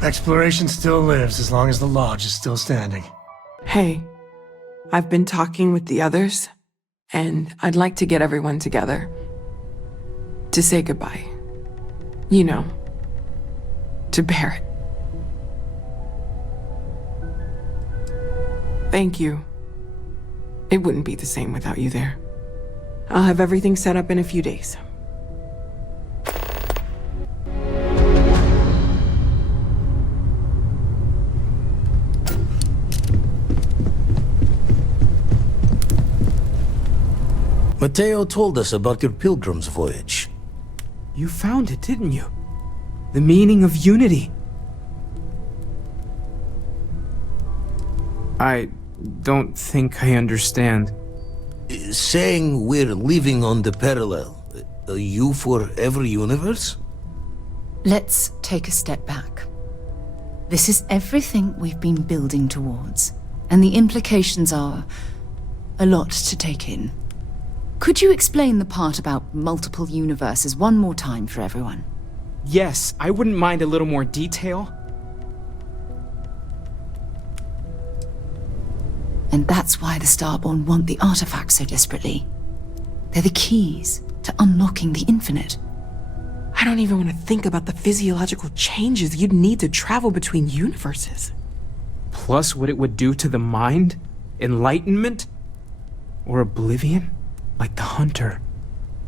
Exploration still lives as long as the lodge is still standing. Hey, I've been talking with the others, and I'd like to get everyone together. To say goodbye. You know, to Barrett. Thank you. It wouldn't be the same without you there. I'll have everything set up in a few days. Mateo told us about your pilgrim's voyage. You found it, didn't you? The meaning of unity. I don't think I understand. Saying we're living on the parallel, you for every universe? Let's take a step back. This is everything we've been building towards, and the implications are a lot to take in. Could you explain the part about multiple universes one more time for everyone? Yes, I wouldn't mind a little more detail. And that's why the Starborn want the artifacts so desperately. They're the keys to unlocking the infinite. I don't even want to think about the physiological changes you'd need to travel between universes. Plus what it would do to the mind? Enlightenment? Or oblivion? Like the Hunter.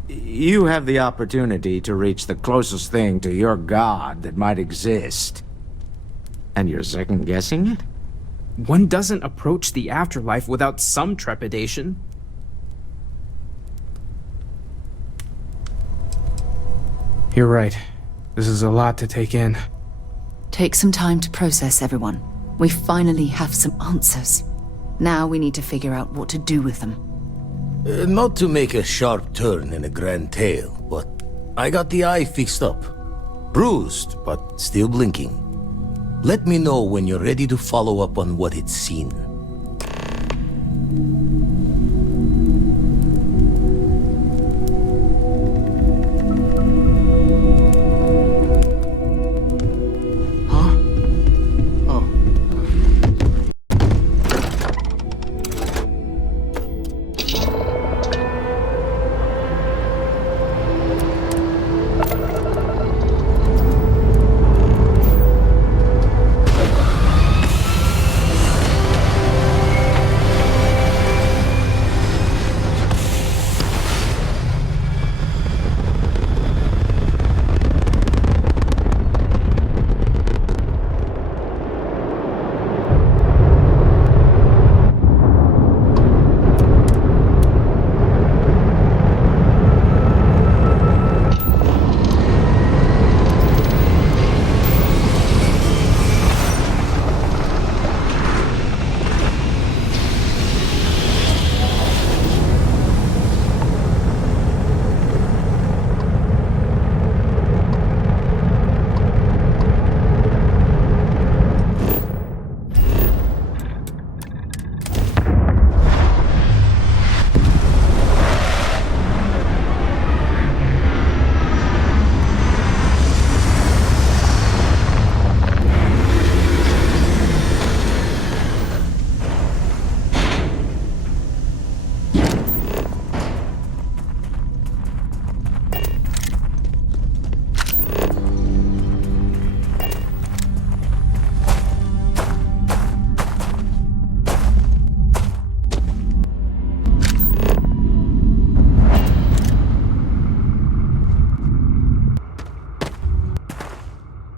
You have the opportunity to reach the closest thing to your god that might exist. And you're second-guessing it? One doesn't approach the afterlife without some trepidation. You're right. This is a lot to take in. Take some time to process, everyone. We finally have some answers. Now we need to figure out what to do with them. Not to make a sharp turn in a grand tale, but I got the eye fixed up. Bruised, but still blinking. Let me know when you're ready to follow up on what it's seen.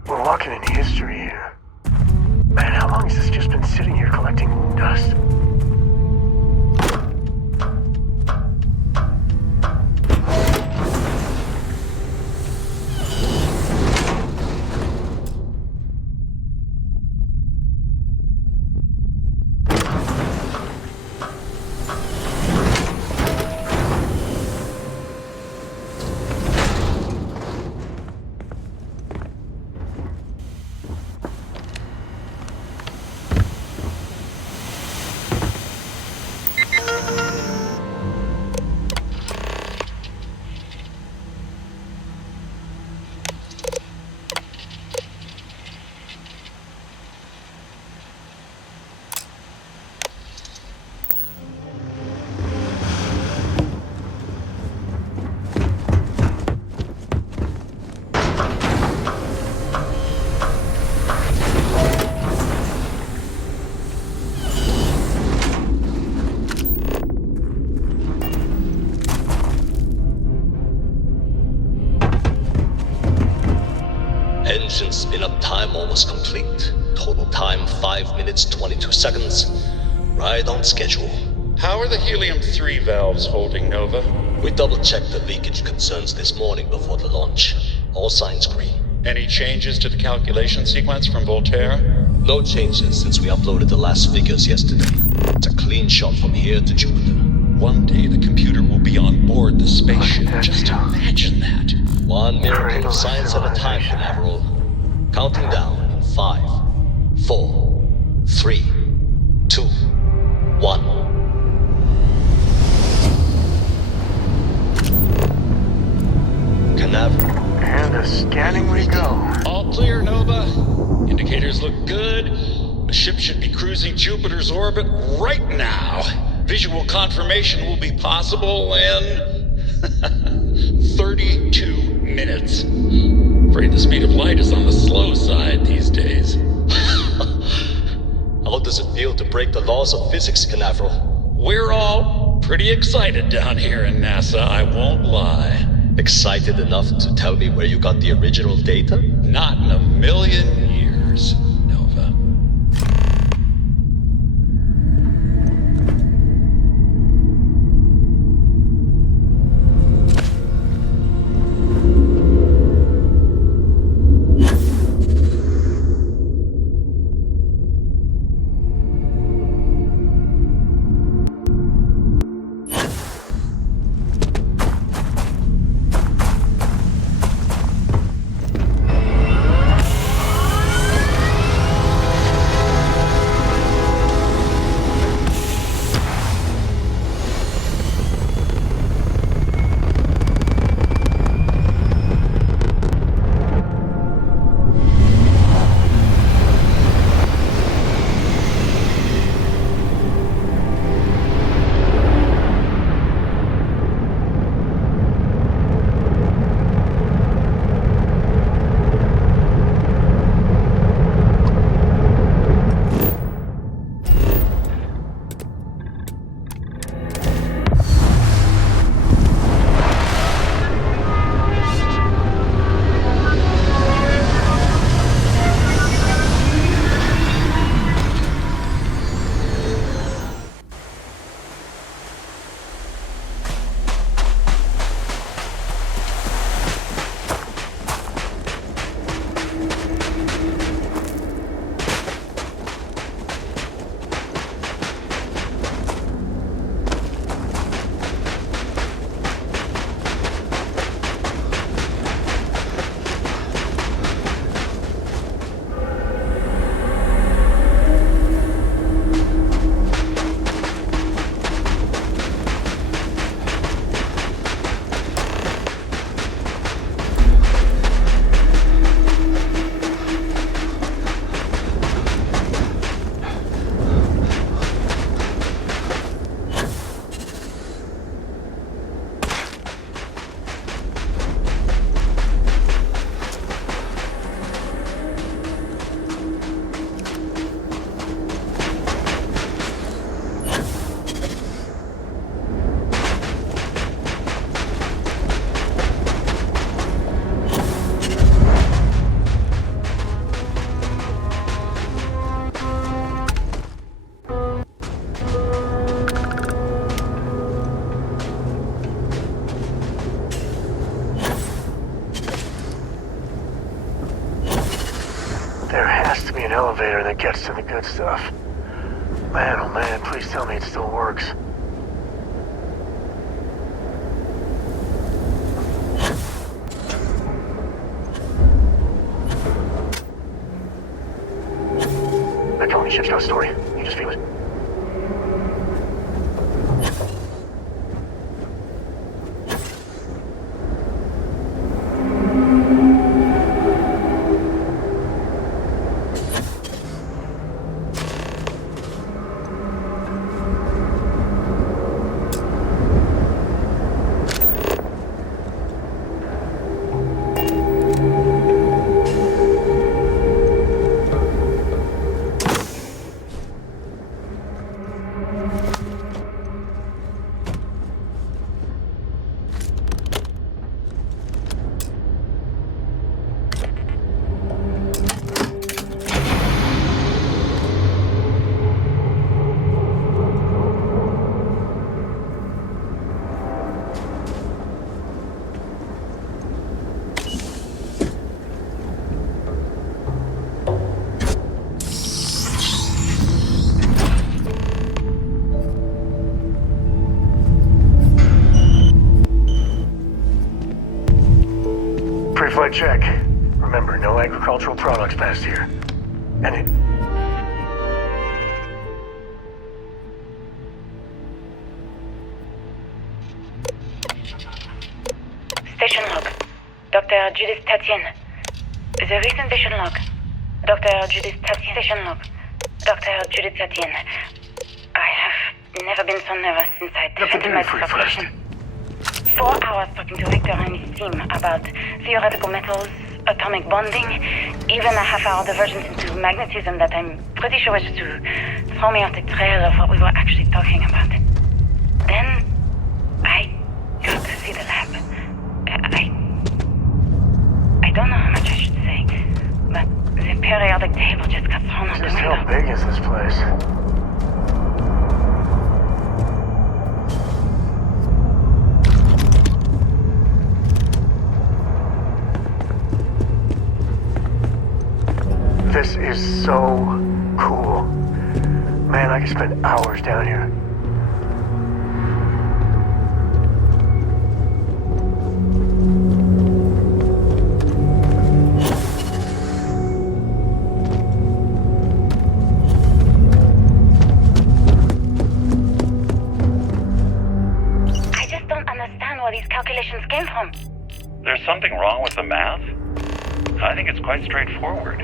We're walking in history here. Man, how long has this just been sitting here collecting dust? Engine spin-up time almost complete. Total time 5 minutes 22 seconds. Right on schedule. How are the helium-3 valves holding, Nova? We double-checked the leakage concerns this morning before the launch. All signs green. Any changes to the calculation sequence from Voltaire? No changes since we uploaded the last figures yesterday. It's a clean shot from here to Jupiter. One day the computer will be on board the spaceship. Just imagine that. One miracle of science at a time, Canaveral. Counting down in 5, 4, 3, 2, 1. Canaveral. And to scanning we go. All clear, Nova. Indicators look good. The ship should be cruising Jupiter's orbit right now. Visual confirmation will be possible in 32 minutes. Afraid the speed of light is on the slow side these days. How does it feel to break the laws of physics, Canaveral? We're all pretty excited down here in NASA, I won't lie. Excited enough to tell me where you got the original data? Not in a million years, Nova. There has to be an elevator that gets to the good stuff. Man, oh man, please tell me it still works. That colony ship's got a story. You just feel it. check. Remember, no agricultural products past here. And it... Station log. Dr. Judith Tatian. The recent station log. Dr. Judith Tatian. Station log. Dr. Judith Tatian. I have never been so nervous since I defended my dissertation. 4 hours talking to Victor and his team about theoretical metals, atomic bonding, even a half-hour divergence into magnetism that I'm pretty sure was to throw me off the trail of what we were actually talking about. Then, I got to see the lab. I don't know how much I should say, but the periodic table just got thrown out the Just window. how big is this place? This is so cool. Man, I could spend hours down here. I just don't understand where these calculations came from. There's something wrong with the math? I think it's quite straightforward.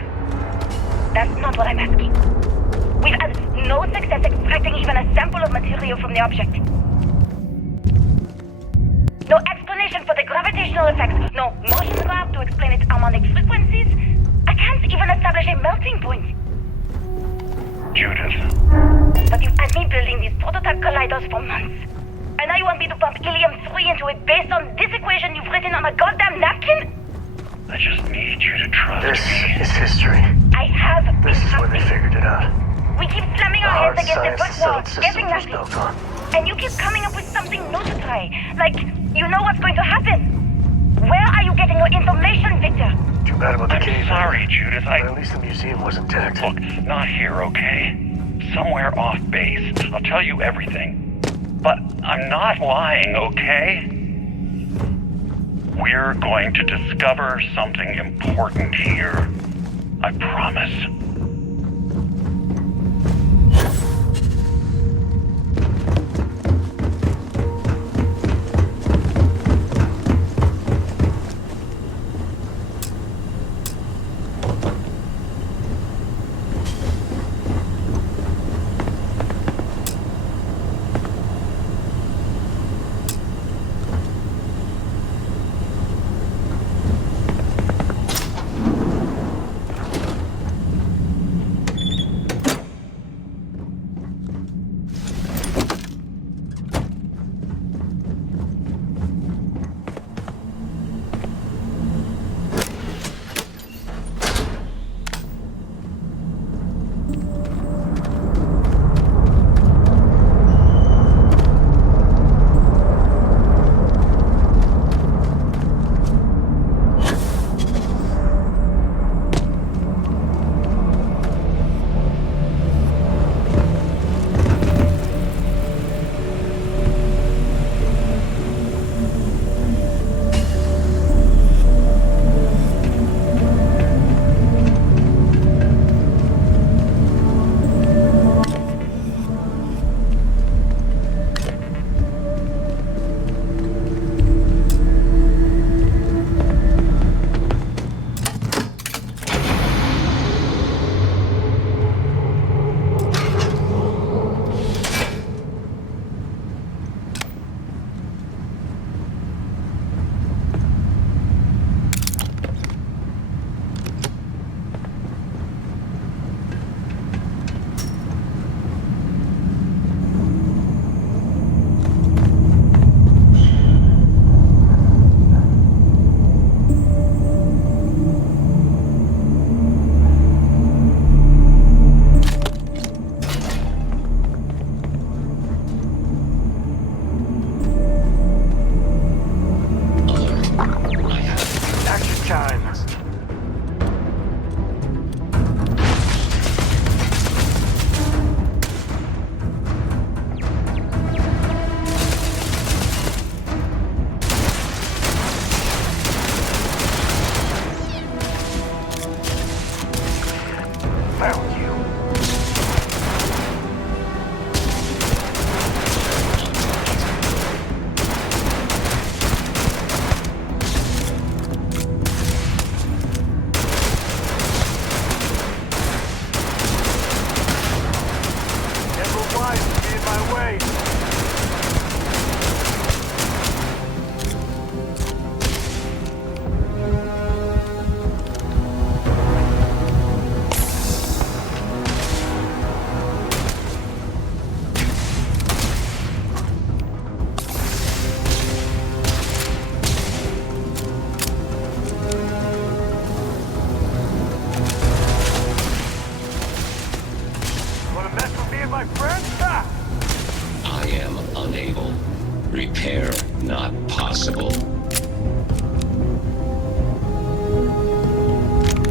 That's not what I'm asking. We've had no success extracting even a sample of material from the object. No explanation for the gravitational effects. No motion graph to explain its harmonic frequencies. I can't even establish a melting point. Judith, But you've had me building these prototype colliders for months. And now you want me to pump helium-3 into it based on this equation you've written on a goddamn napkin? I just need you to trust This me. is history. I have been This is where they trusting. figured it out. We keep slamming The our hard heads against the science brick the wall, settled system getting was nothing. built on. And you keep coming up with something new to try. Like, you know what's going to happen. Where are you getting your information, Victor? Too bad about the I'm cave. sorry, Judith. But at least the museum was intact. Look, not here, okay? Somewhere off base. I'll tell you everything. But I'm not lying, okay? We're going to discover something important here. I promise.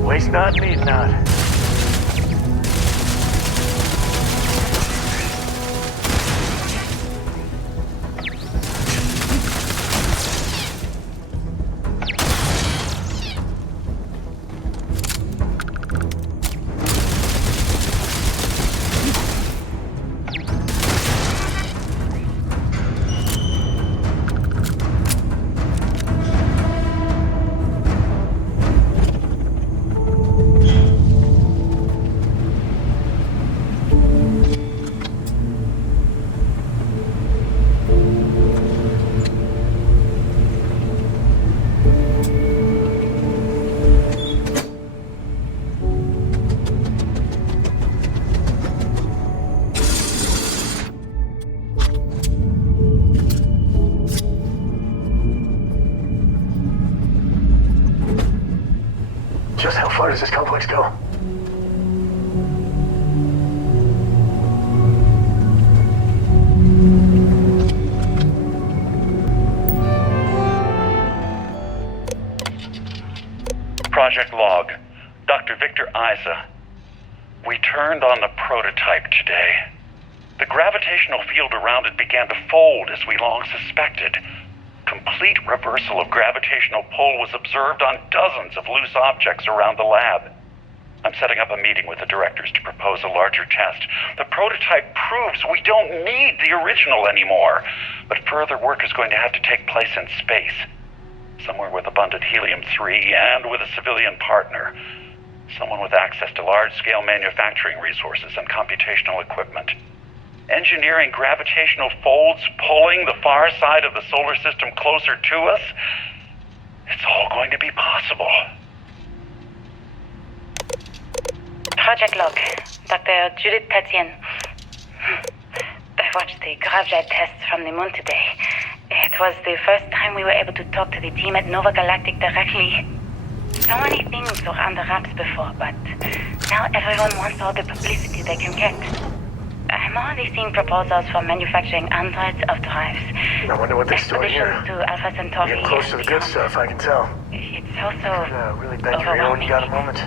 Waste not, need not. Just how far does this complex go? Project Log, Dr. Victor Isa. We turned on the prototype today. The gravitational field around it began to fold as we long suspected. Complete reversal of gravitational pull was observed on dozens of loose objects around the lab. I'm setting up a meeting with the directors to propose a larger test. The prototype proves we don't need the original anymore, but further work is going to have to take place in space. Somewhere with abundant helium-3 and with a civilian partner. Someone with access to large-scale manufacturing resources and computational equipment. Engineering gravitational folds pulling the far side of the solar system closer to us, it's all going to be possible. Project Log, Dr. Judith Tatien. I watched the gravjet tests from the moon today. It was the first time we were able to talk to the team at Nova Galactic directly. So many things were under wraps before, but now everyone wants all the publicity they can get. I'm already seeing proposals for manufacturing androids of drives. I wonder what they're storing here. Expeditions to Alpha Centauri. You're close to the good stuff, I can tell. It's also Really bend your ear when you got a moment.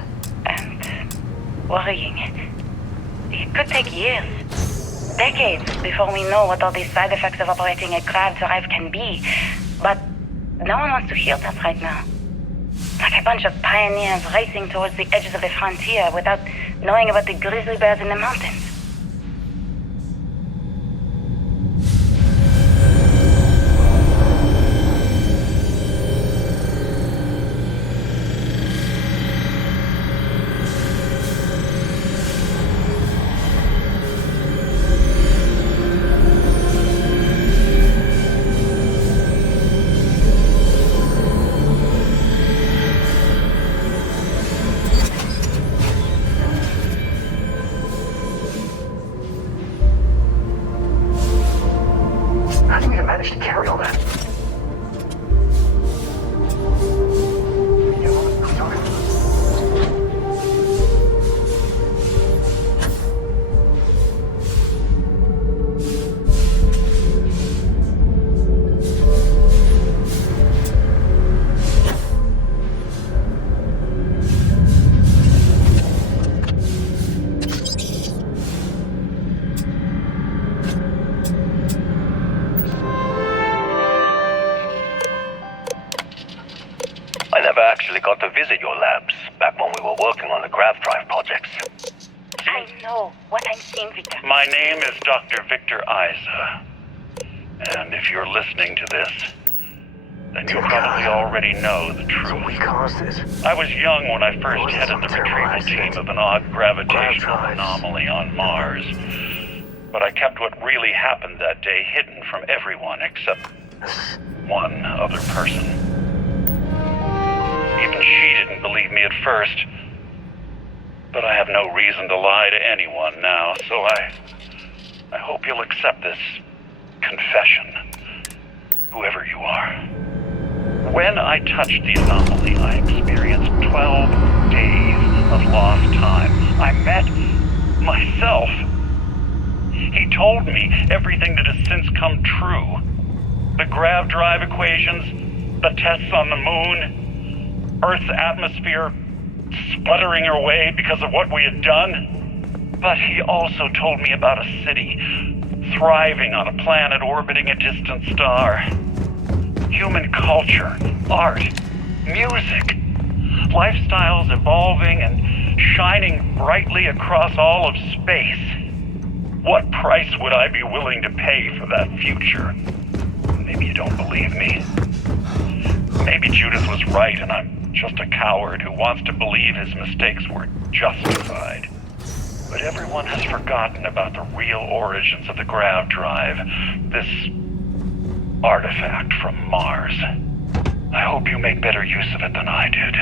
and worrying. It could take years, decades, before we know what all these side effects of operating a grav drive can be. But no one wants to hear that right now. Like a bunch of pioneers racing towards the edges of the frontier without knowing about the grizzly bears in the mountains. How do you even manage to carry all that? I never actually got to visit your labs back when we were working on the grav drive projects. I know what I'm seeing, Victor. My name is Dr. Victor Isa. And if you're listening to this, then you probably already know the So truth. we caused it. I was young when I first Was it headed some the terrible retrieval accident? team of an odd gravitational Grav drives. anomaly on Mars. But I kept what really happened that day hidden from everyone except one other person. Even she didn't believe me at first. But I have no reason to lie to anyone now, so I hope you'll accept this confession, whoever you are. When I touched the anomaly, I experienced 12 days of lost time. I met myself. He told me everything that has since come true. The grav drive equations, the tests on the moon, Earth's atmosphere, sputtering her way because of what we had done. But he also told me about a city thriving on a planet orbiting a distant star. Human culture, art, music, lifestyles evolving and shining brightly across all of space. What price would I be willing to pay for that future? Maybe you don't believe me. Maybe Judith was right and I'm just a coward who wants to believe his mistakes were justified. But everyone has forgotten about the real origins of the grav drive, this artifact from Mars. I hope you make better use of it than I did.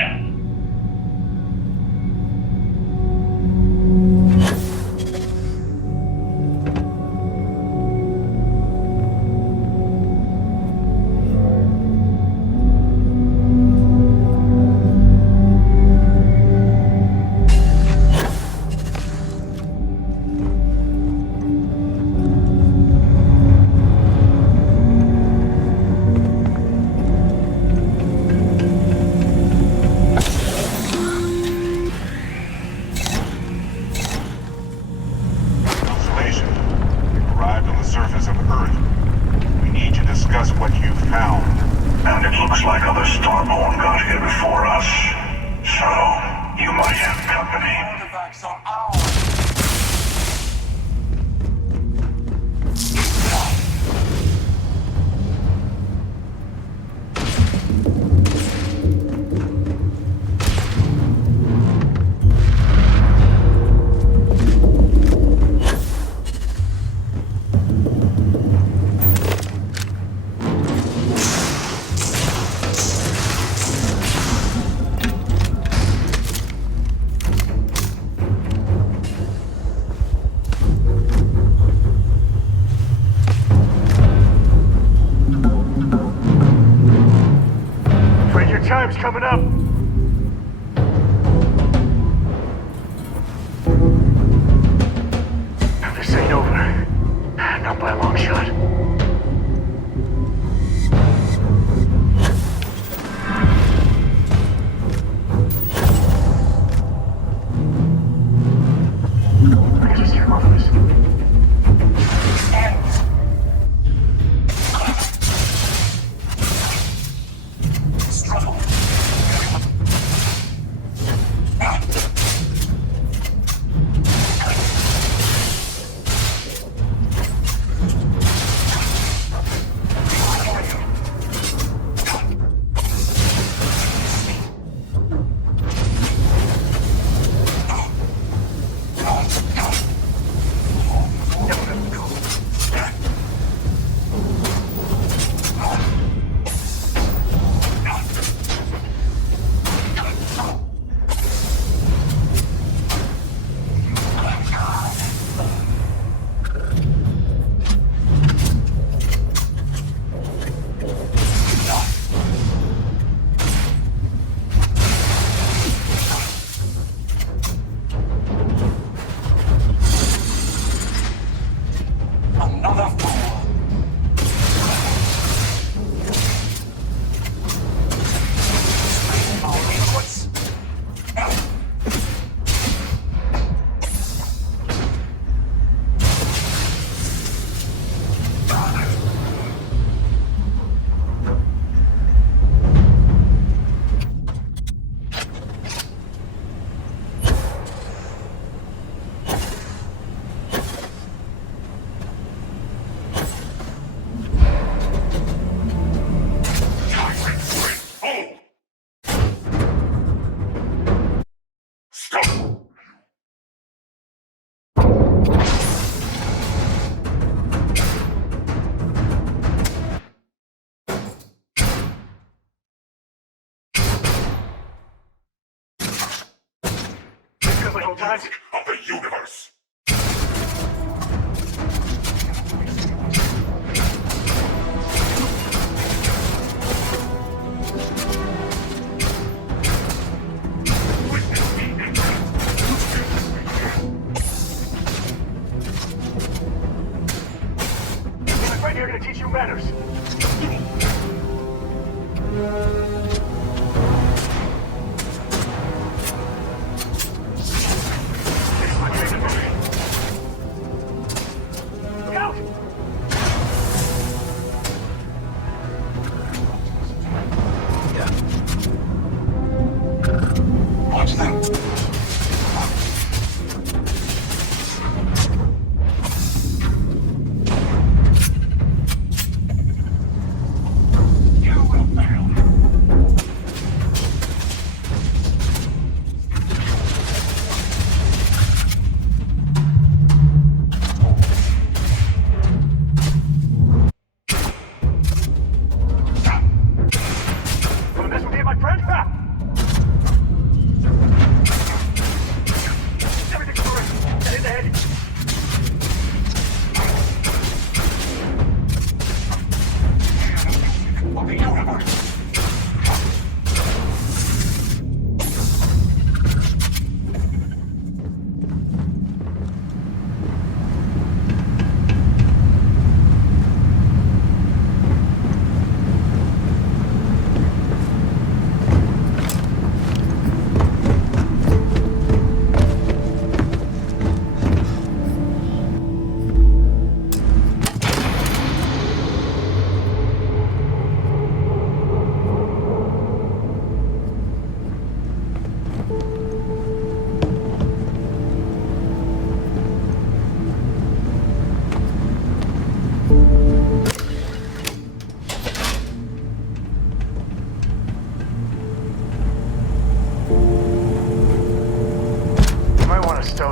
Time's coming up. This ain't over. Not by a long shot. I can just hear my voice. Of the universe. Right here to teach you manners.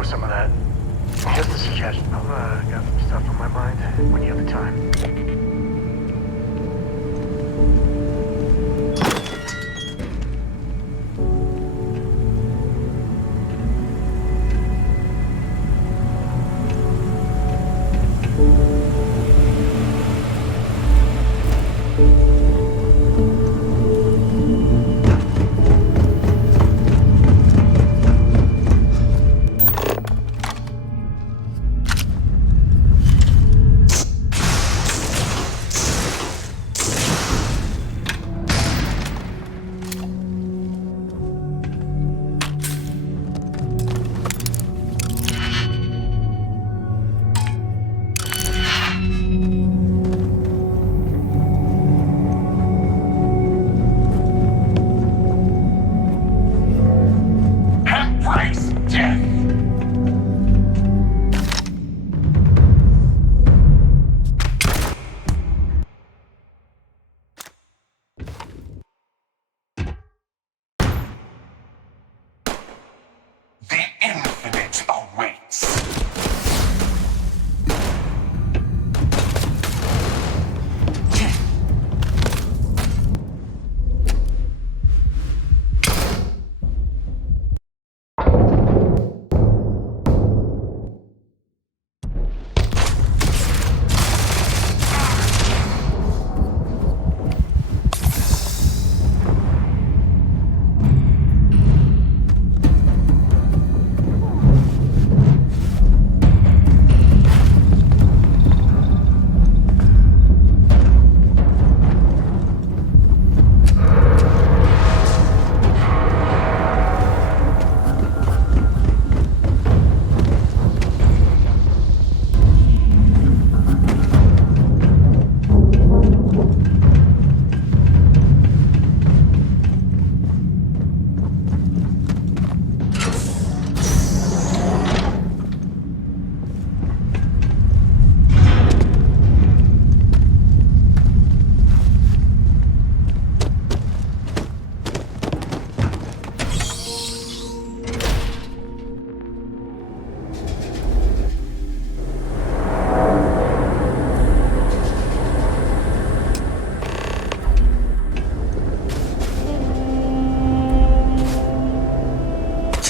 some of that. Just a suggestion. I've got some stuff on my mind when you have the time. The infinite awaits.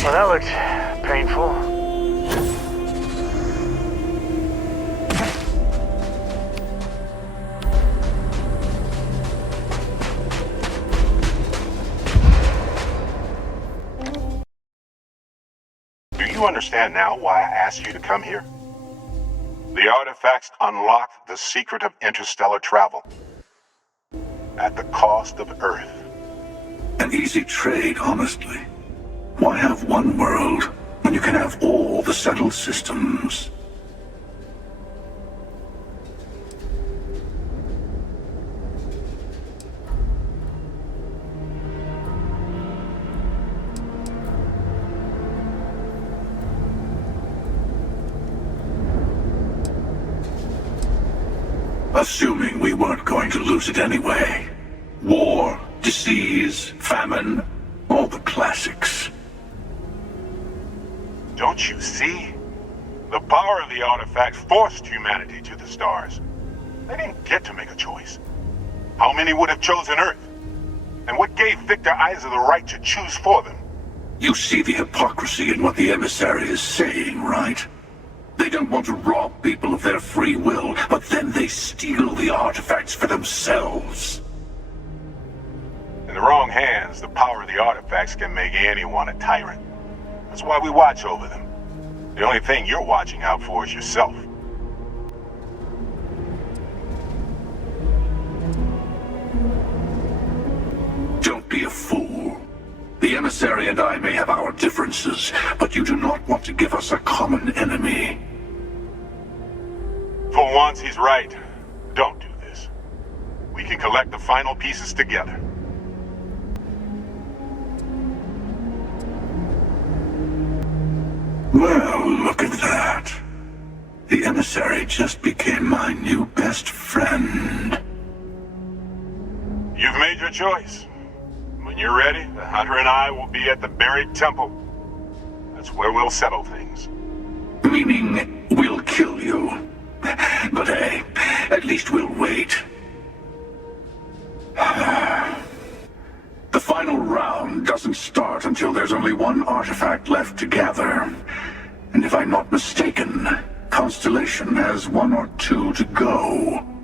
Well, that looked painful. Do you understand now why I asked you to come here? The artifacts unlock the secret of interstellar travel. At the cost of Earth. An easy trade, honestly. Why have one world when you can have all the settled systems? Assuming we weren't going to lose it anyway. War, disease, famine, all the classics. Don't you see? The power of the artifacts forced humanity to the stars. They didn't get to make a choice. How many would have chosen Earth? And what gave Victor Isa the right to choose for them? You see the hypocrisy in what the emissary is saying, right? They don't want to rob people of their free will, but then they steal the artifacts for themselves. In the wrong hands, the power of the artifacts can make anyone a tyrant. That's why we watch over them. The only thing you're watching out for is yourself. Don't be a fool. The emissary and I may have our differences, but you do not want to give us a common enemy. For once, he's right. Don't do this. We can collect the final pieces together. Well, look at that. The emissary just became my new best friend. You've made your choice. When you're ready, the Hunter and I will be at the buried temple. That's where we'll settle things. Meaning, we'll kill you. But hey, at least we'll wait. The final round doesn't start until there's only one artifact left to gather. And if I'm not mistaken, Constellation has one or two to go.